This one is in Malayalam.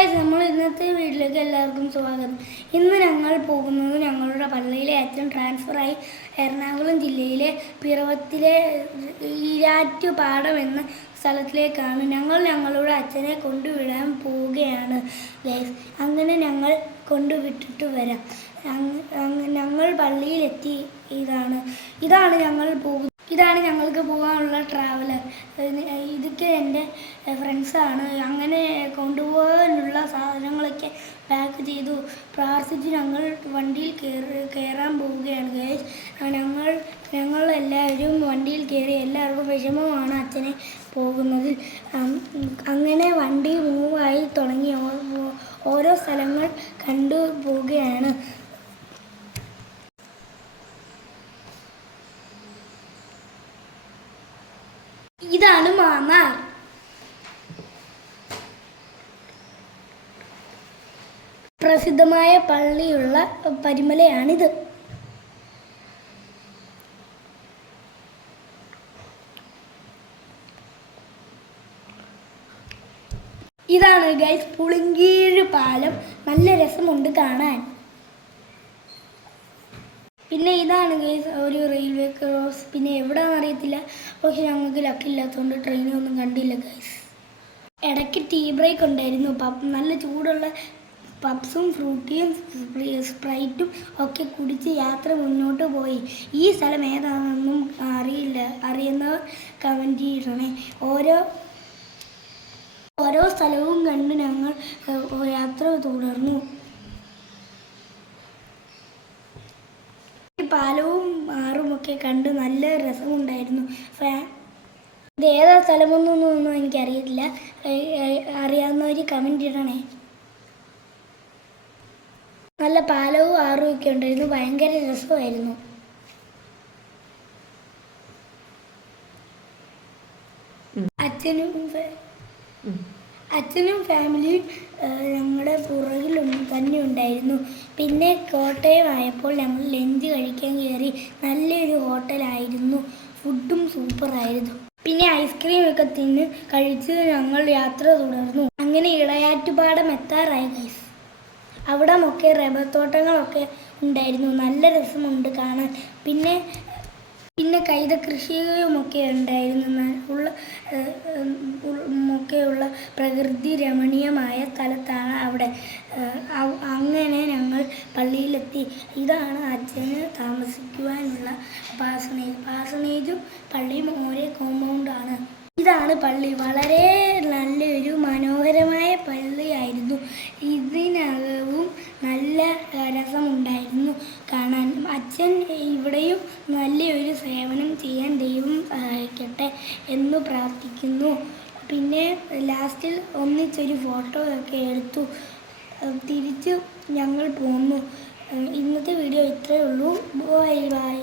ഗൈസ്, നമ്മൾ ഇന്നത്തെ വീട്ടിലേക്ക് എല്ലാവർക്കും സ്വാഗതം. ഇന്ന് ഞങ്ങൾ പോകുന്നത് ഞങ്ങളുടെ പള്ളിയിലെ അച്ഛൻ ട്രാൻസ്ഫറായി എറണാകുളം ജില്ലയിലെ പിറവത്തിലെ ഈരാറ്റുപാടം എന്ന സ്ഥലത്തിലേക്കാണ്. ഞങ്ങൾ ഞങ്ങളുടെ അച്ഛനെ കൊണ്ടുവിടാൻ പോവുകയാണ് ഗൈസ്. അങ്ങനെ ഞങ്ങൾ കൊണ്ടുവിട്ടിട്ട് വരാം. ഞങ്ങൾ പള്ളിയിലെത്തി. ഇതാണ് ഞങ്ങൾക്ക് പോകാനുള്ള ട്രാവലർ. ഇതൊക്കെ എൻ്റെ ഫ്രണ്ട്സാണ്. അങ്ങനെ കൊണ്ടുപോകാനുള്ള സാധനങ്ങളൊക്കെ പാക്ക് ചെയ്തു പ്രാർത്ഥിച്ച് ഞങ്ങൾ വണ്ടിയിൽ കയറാൻ പോവുകയാണ് ഗൈസ്. ഞങ്ങൾ എല്ലാവരും വണ്ടിയിൽ കയറി. എല്ലാവർക്കും വിഷമമാണ് അച്ഛനെ പോകുന്നത്. അങ്ങനെ വണ്ടി മൂവായി തുടങ്ങി. ഓരോ സ്ഥലങ്ങൾ കണ്ടു പോവുകയാണ്. ഇതാണ് മാന്നാർ. പ്രസിദ്ധമായ പള്ളിയുള്ള പരിമലയാണിത്. ഇതാണ് ഗൈസ് പുളിങ്കീഴ് പാലം. നല്ല രസമുണ്ട് കാണാൻ. പിന്നെ ഇതാണ് ഗൈസ് ഒരു റെയിൽവേ ക്രോസ്. പിന്നെ എവിടെയാണെന്ന് അറിയത്തില്ല, പക്ഷെ ഞങ്ങൾക്ക് ലക്കില്ലാത്തതുകൊണ്ട് ട്രെയിനൊന്നും കണ്ടില്ല ഗൈസ്. ഇടയ്ക്ക് ടീ ബ്രേക്ക് ഉണ്ടായിരുന്നു. നല്ല ചൂടുള്ള പപ്സും ഫ്രൂട്ടിയും സ്പ്രൈറ്റും ഒക്കെ കുടിച്ച് യാത്ര മുന്നോട്ട് പോയി. ഈ സ്ഥലം ഏതാണെന്നും അറിയില്ല. അറിയുന്നവർ കമൻറ്റ് ചെയ്യണേ. ഓരോ സ്ഥലവും കണ്ട് ഞങ്ങൾ യാത്ര തുടർന്നു. പാലവും ആറുമൊക്കെ കണ്ട് നല്ല രസമുണ്ടായിരുന്നു. ഇത് ഏതാ സ്ഥലമൊന്നും എനിക്കറിയില്ല. അറിയാവുന്നവർ കമൻറ്റ് ഇടണേ. നല്ല പാലവും ആറും ഒക്കെ ഉണ്ടായിരുന്നു. ഭയങ്കര രസമായിരുന്നു. അച്ഛനും ഫാമിലിയും ഞങ്ങളുടെ പുറകിൽ തന്നെ ഉണ്ടായിരുന്നു. പിന്നെ കോട്ടയം ആയപ്പോൾ ഞങ്ങൾ ലഞ്ച് കഴിക്കാൻ കയറി. നല്ലൊരു ഹോട്ടലായിരുന്നു. ഫുഡും സൂപ്പറായിരുന്നു. പിന്നെ ഐസ്ക്രീമൊക്കെ കഴിച്ച് ഞങ്ങൾ യാത്ര തുടർന്നു. അങ്ങനെ ഇളയാറ്റുപാടം എത്താറായി ഗൈസ്. അവിടമൊക്കെ റബ്ബർ തോട്ടങ്ങളൊക്കെ ഉണ്ടായിരുന്നു. നല്ല രസമുണ്ട് കാണാൻ. പിന്നെ കൈത കൃഷിയുമൊക്കെ ഉണ്ടായിരുന്നു. ഒക്കെയുള്ള പ്രകൃതി രമണീയമായ സ്ഥലത്താണ് അവിടെ. അങ്ങനെ ഞങ്ങൾ പള്ളിയിലെത്തി. ഇതാണ് അച്ഛന് താമസിക്കുവാനുള്ള പാസനേജും പള്ളിയും ഒരേ കോമ്പൗണ്ടാണ്. ഇതാണ് പള്ളി. വളരെ നല്ലൊരു മനോഹരമായ പള്ളിയായിരുന്നു. ഇതിനകവും നല്ല രസമുണ്ടായിരുന്നു കാണാൻ. അച്ഛൻ ഇവിടെയും നല്ലൊരു സേവനം ചെയ്യാൻ ദൈവം സഹായിക്കട്ടെ എന്ന് പ്രാർത്ഥിക്കുന്നു. പിന്നെ ലാസ്റ്റിൽ ഒന്നിച്ചൊരു ഫോട്ടോ ഒക്കെ എടുത്തു. തിരിച്ച് ഞങ്ങൾ പോന്നു. ഇന്നത്തെ വീഡിയോ ഇത്രയേ ഉള്ളൂ. ബൈ.